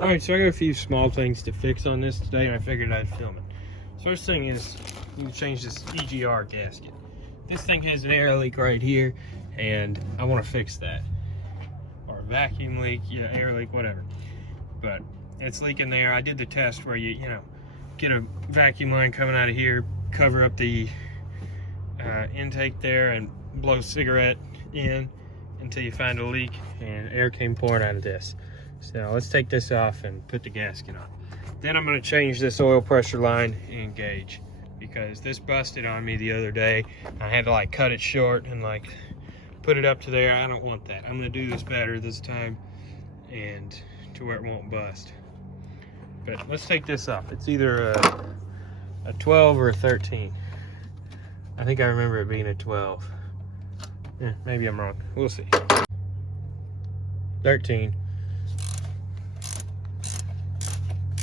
Alright, so I got a few small things to fix on this today, and I figured I'd film it. First thing is, you can change this EGR gasket. This thing has an air leak right here, and I want to fix that. Or a vacuum leak, air leak, whatever. But it's leaking there. I did the test where you get a vacuum line coming out of here, cover up the intake there, and blow a cigarette in until you find a leak, and air came pouring out of this. So let's take this off and put the gasket on. Then I'm going to change this oil pressure line and gauge, because this busted on me the other day. I had to cut it short and put it up to there. I don't want that. I'm going to do this better this time and to where it won't bust. But let's take this off. It's either a 12 or a 13. I think I remember it being a 12. Yeah, maybe I'm wrong. We'll see. 13.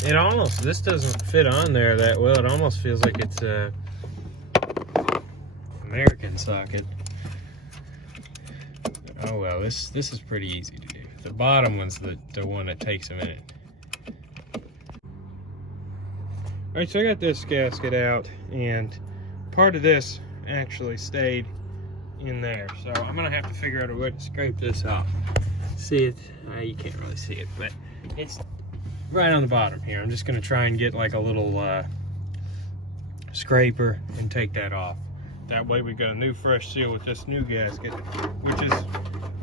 It almost, this doesn't fit on there that well. It almost feels like it's a American socket. Oh well, this is pretty easy to do. The bottom one's the one that takes a minute. Alright, so I got this gasket out, and part of this actually stayed in there. So I'm gonna have to figure out a way to scrape this off. See it? You can't really see it, but it's right on the bottom here. I'm just going to try and get a little scraper and take that off. That way we've got a new fresh seal with this new gasket, which is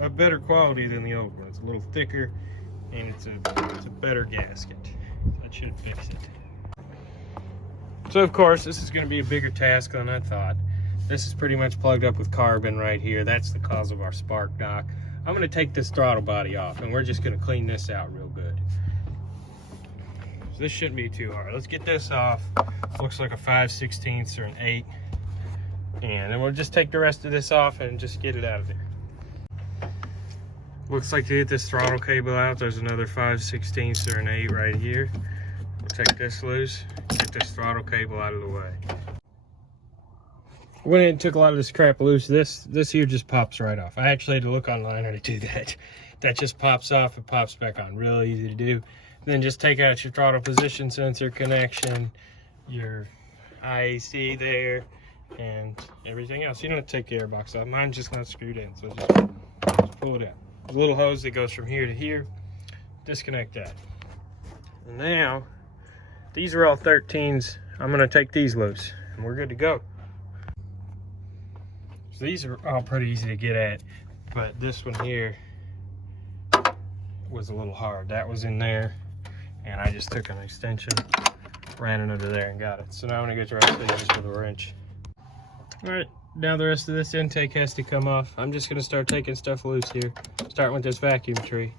a better quality than the old one. It's a little thicker, and it's a better gasket. That should fix it. So of course this is going to be a bigger task than I thought. This is pretty much plugged up with carbon right here. That's the cause of our spark knock. I'm going to take this throttle body off, and we're just going to clean this out real good. So this shouldn't be too hard. Let's get this off. Looks like a 5/16 or an 8. And then we'll just take the rest of this off and just get it out of there. Looks like to get this throttle cable out, there's another 5/16 or an 8 right here. We'll take this loose, get this throttle cable out of the way. Went ahead and took a lot of this crap loose. This here just pops right off. I actually had to look online how to do that. That just pops off and pops back on. Real easy to do. Then just take out your throttle position sensor connection, your IAC there, and everything else. You don't have to take the airbox off. Mine's just not screwed in, so just pull it out. There's a little hose that goes from here to here. Disconnect that. And now, these are all 13s. I'm going to take these loose, and we're good to go. So these are all pretty easy to get at, but this one here was a little hard. That was in there, and I just took an extension, ran it under there, and got it. So now I'm gonna get the rest of these just with a wrench. All right, now the rest of this intake has to come off. I'm just gonna start taking stuff loose here, starting with this vacuum tree.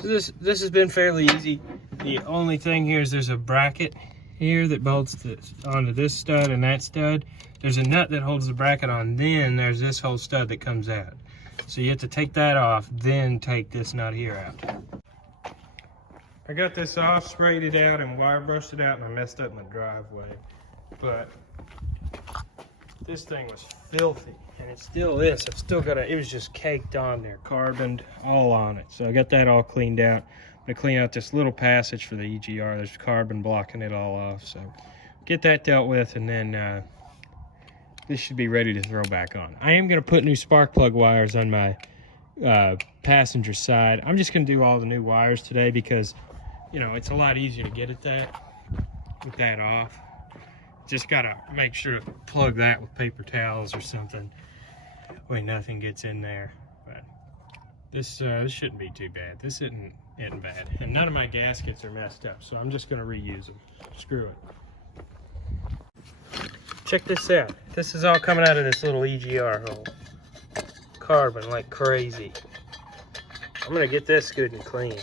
So this has been fairly easy. The only thing here is there's a bracket here that bolts onto this stud and that stud. There's a nut that holds the bracket on, then there's this whole stud that comes out. So you have to take that off, then take this nut here out. I got this off, sprayed it out, and wire brushed it out, and I messed up my driveway. But this thing was filthy, and it still is. I've still got it was just caked on there, carboned all on it. So I got that all cleaned out. I'm gonna clean out this little passage for the EGR. There's carbon blocking it all off. So get that dealt with, and then this should be ready to throw back on. I am going to put new spark plug wires on my passenger side. I'm just going to do all the new wires today because, it's a lot easier to get at that with that off. Just got to make sure to plug that with paper towels or something. Way nothing gets in there. But this shouldn't be too bad. This isn't bad. And none of my gaskets are messed up, so I'm just going to reuse them. Screw it. Check this out. This is all coming out of this little EGR hole. Carbon like crazy. I'm gonna get this good and clean.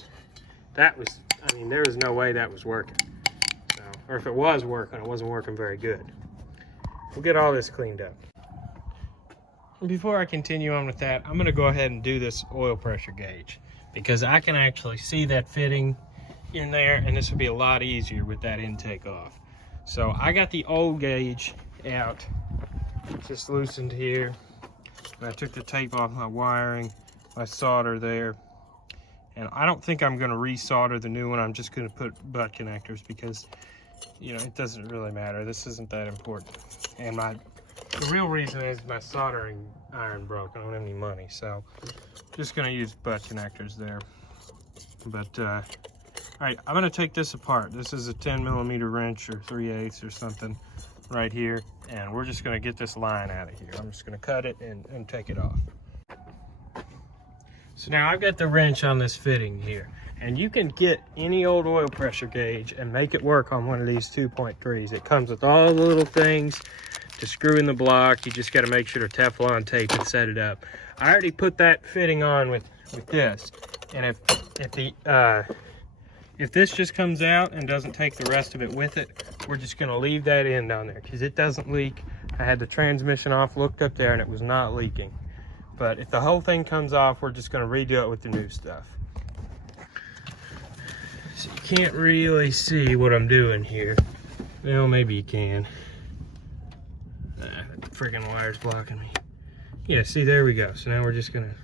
That was, there was no way that was working. So, or if it was working, it wasn't working very good. We'll get all this cleaned up. And before I continue on with that, I'm gonna go ahead and do this oil pressure gauge, because I can actually see that fitting in there, and this will be a lot easier with that intake off. So I got the old gauge out, just loosened here. And I took the tape off my wiring, my solder there, And I don't think I'm gonna resolder the new one. I'm just gonna put butt connectors because, you know, it doesn't really matter. This isn't that important. And the real reason is my soldering iron broke. I don't have any money, so just gonna use butt connectors there. But all right, I'm gonna take this apart. This is a 10mm wrench or 3/8 or something right here, and we're just gonna get this line out of here. I'm just gonna cut it and take it off. So now I've got the wrench on this fitting here, and you can get any old oil pressure gauge and make it work on one of these 2.3s. It comes with all the little things to screw in the block. You just got to make sure to Teflon tape and set it up. I already put that fitting on with this, and if this just comes out and doesn't take the rest of it with it, we're just going to leave that end on there because it doesn't leak. I had the transmission off, looked up there, and it was not leaking. But if the whole thing comes off, we're just going to redo it with the new stuff. So you can't really see what I'm doing here. Well, maybe you can. That freaking wire's blocking me. Yeah, see, there we go. So now we're just going to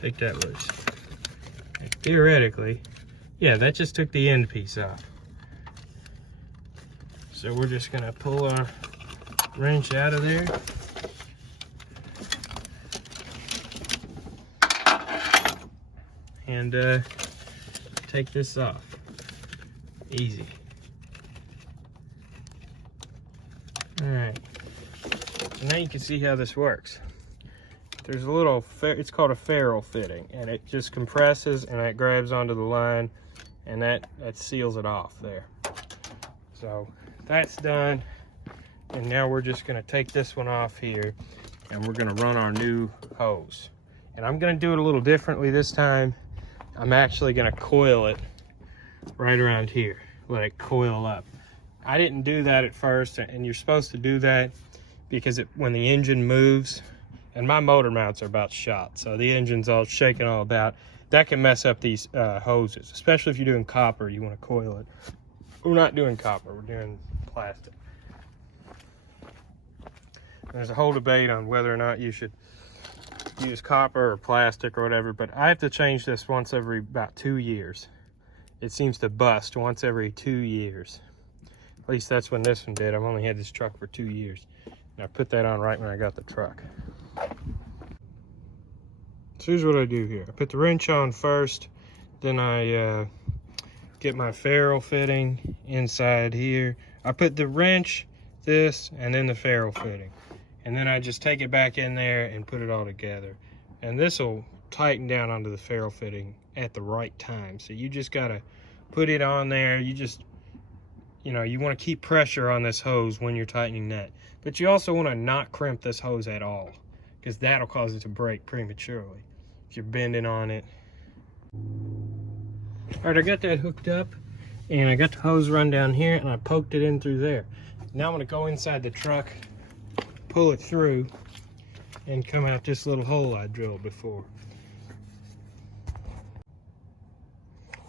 take that loose. And theoretically, yeah, that just took the end piece off. So we're just going to pull our wrench out of there. And take this off. Easy. All right. So now you can see how this works. There's a little, it's called a ferrule fitting, and it just compresses and it grabs onto the line, and that seals it off there. So that's done, and now we're just going to take this one off here, and we're going to run our new hose. And I'm going to do it a little differently this time. I'm actually going to coil it right around here, let it coil up. I didn't do that at first, and you're supposed to do that because when the engine moves, and my motor mounts are about shot, so the engine's all shaking all about, that can mess up these hoses, especially if you're doing copper. You want to coil it. We're not doing copper, we're doing plastic. There's a whole debate on whether or not you should use copper or plastic or whatever, but I have to change this once every about 2 years. It seems to bust once every 2 years. At least that's when this one did. I've only had this truck for 2 years. And I put that on right when I got the truck. So here's what I do here. I put the wrench on first, then I get my ferrule fitting inside here. I put the wrench, this, and then the ferrule fitting. And then I just take it back in there and put it all together. And this will tighten down onto the ferrule fitting at the right time. So you just gotta put it on there. You just, you know, you wanna keep pressure on this hose when you're tightening that. But you also wanna not crimp this hose at all, because that'll cause it to break prematurely if you're bending on it. All right, I got that hooked up, and I got the hose run down here, and I poked it in through there. Now I'm gonna go inside the truck, pull it through, and come out this little hole I drilled before.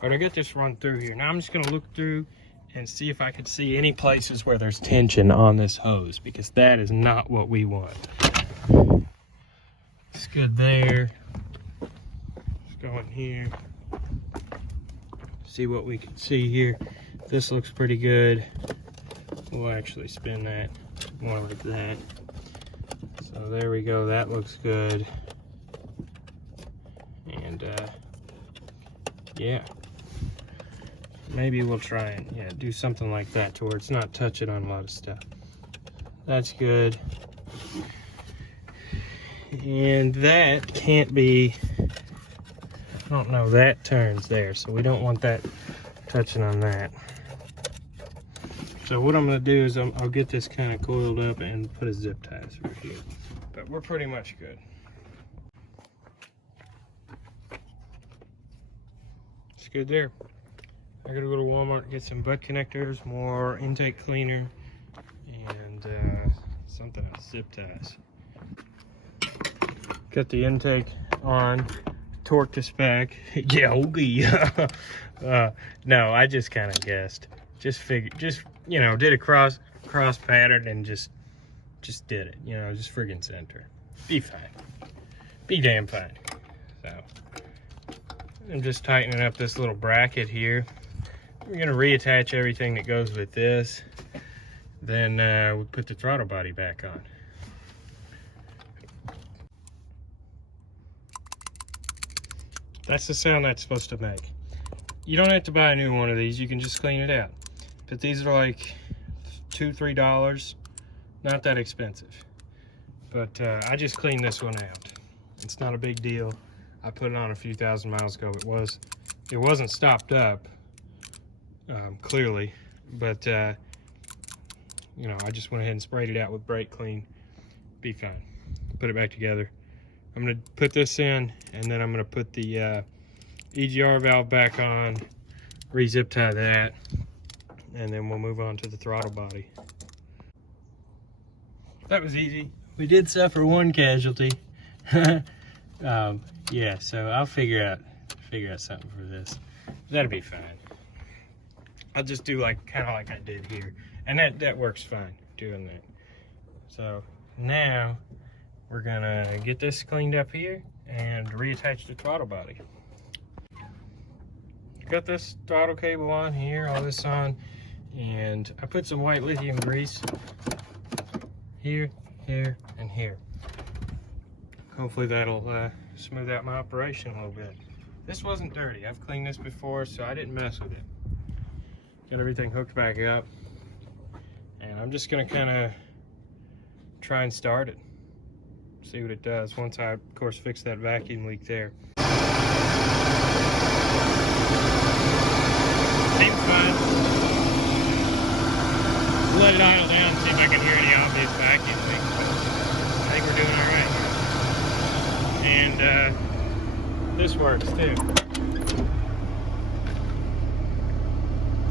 All right, I got this run through here. Now I'm just gonna look through and see if I can see any places where there's tension on this hose, because that is not what we want. It's good there. Let's go in here. See what we can see here. This looks pretty good. We'll actually spin that more like that. So there we go, that looks good. And yeah, maybe we'll try and do something like that to where it's not touching on a lot of stuff. That's good. And that can't be, I don't know, that turns there, so we don't want that touching on that. So what I'm going to do is I'll get this kind of coiled up and put a zip tie through here. But we're pretty much good. It's good there. I gotta go to Walmart and get some butt connectors, more intake cleaner, and something else, zip ties. Got the intake on, torqued to spec. Yeah, okay. No, I just kind of guessed. Just you know, did a cross pattern and just did it. You know, just friggin' center. Be fine. Be damn fine. So I'm just tightening up this little bracket here. We're gonna reattach everything that goes with this. Then we'll put the throttle body back on. That's the sound that's supposed to make. You don't have to buy a new one of these, you can just clean it out. But these are like $2–3, not that expensive. But I just cleaned this one out. It's not a big deal. I put it on a few thousand miles ago. It wasn't stopped up, clearly, but you know, I just went ahead and sprayed it out with brake clean. Be fine. Put it back together. I'm gonna put this in, and then I'm gonna put the EGR valve back on, re-zip tie that, and then we'll move on to the throttle body. That was easy. We did suffer one casualty. Yeah, so I'll figure out something for this. That'll be fine. I'll just do kind of like I did here, and that works fine doing that. So now we're gonna get this cleaned up here and reattach the throttle body. Got this throttle cable on here, all this on, and I put some white lithium grease here, here, and here. Hopefully that'll smooth out my operation a little bit. This wasn't dirty. I've cleaned this before, so I didn't mess with it. Got everything hooked back up, and I'm just gonna kind of try and start it. See what it does once I, of course, fix that vacuum leak there. Seems fine. Let it idle down, see if I can hear any obvious vacuum leaks. I think we're doing all right. And this works too.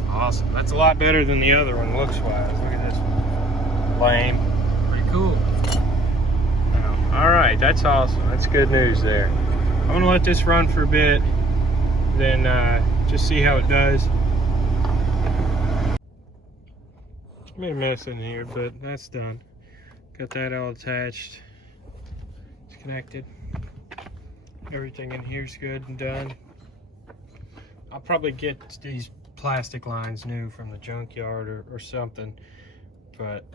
Awesome. That's a lot better than the other one looks wise. Look at this one. Lame. Pretty cool. All right, that's awesome. That's good news there. I'm gonna let this run for a bit, then just see how it does. Made a mess in here, but that's done. Got that all attached. It's connected. Everything in here's good and done. I'll probably get these plastic lines new from the junkyard or something, but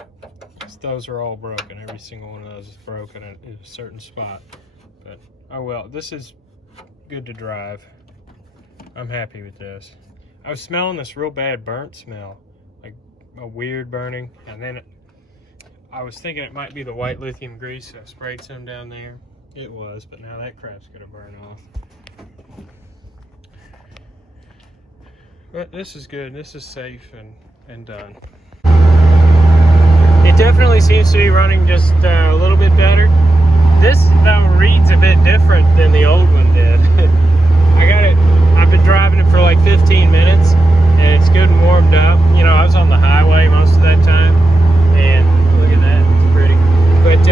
those are all broken. Every single one of those is broken in a certain spot. But oh well, this is good to drive. I'm happy with this. I was smelling this real bad burnt smell, like a weird burning, and then I was thinking it might be the white lithium grease, so I sprayed some down there. It was, but now that crap's gonna burn off. But this is good. This is safe and done. It definitely seems to be running just a little bit better. This though reads a bit different than the old one did. I've been driving it for like 15 minutes, and it's good and warmed up. You know, I was on the highway most of that time, and look at that, it's pretty. But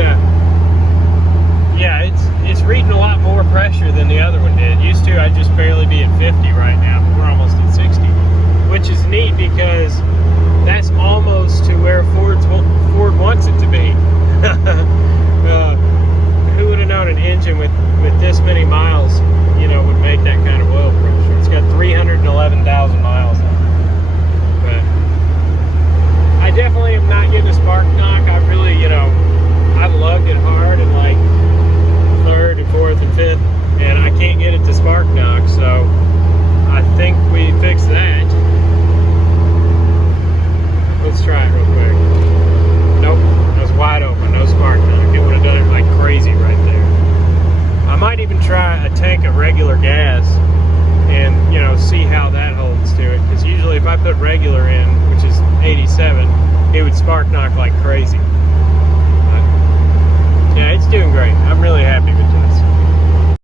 yeah, it's reading a lot more pressure than the other one did. Used to, I'd just barely be at 50 right now, but we're almost at 60, which is neat because that's almost to where Ford wants it to be. Who would have known an engine with this many miles, you know, would make that kind of oil pressure? It's got 311,000 miles on it. But I definitely am not getting a spark knock. I really, you know, I've lugged it hard in like 3rd and 4th and 5th, and I can't get it to spark knock, so I think we fixed that. Let's try it real quick. Nope, that was wide open, no spark knock. It would have done it like crazy right there. I might even try a tank of regular gas and, you know, see how that holds to it, because usually if I put regular in, which is 87, it would spark knock like crazy. But, yeah, it's doing great. I'm really happy with it.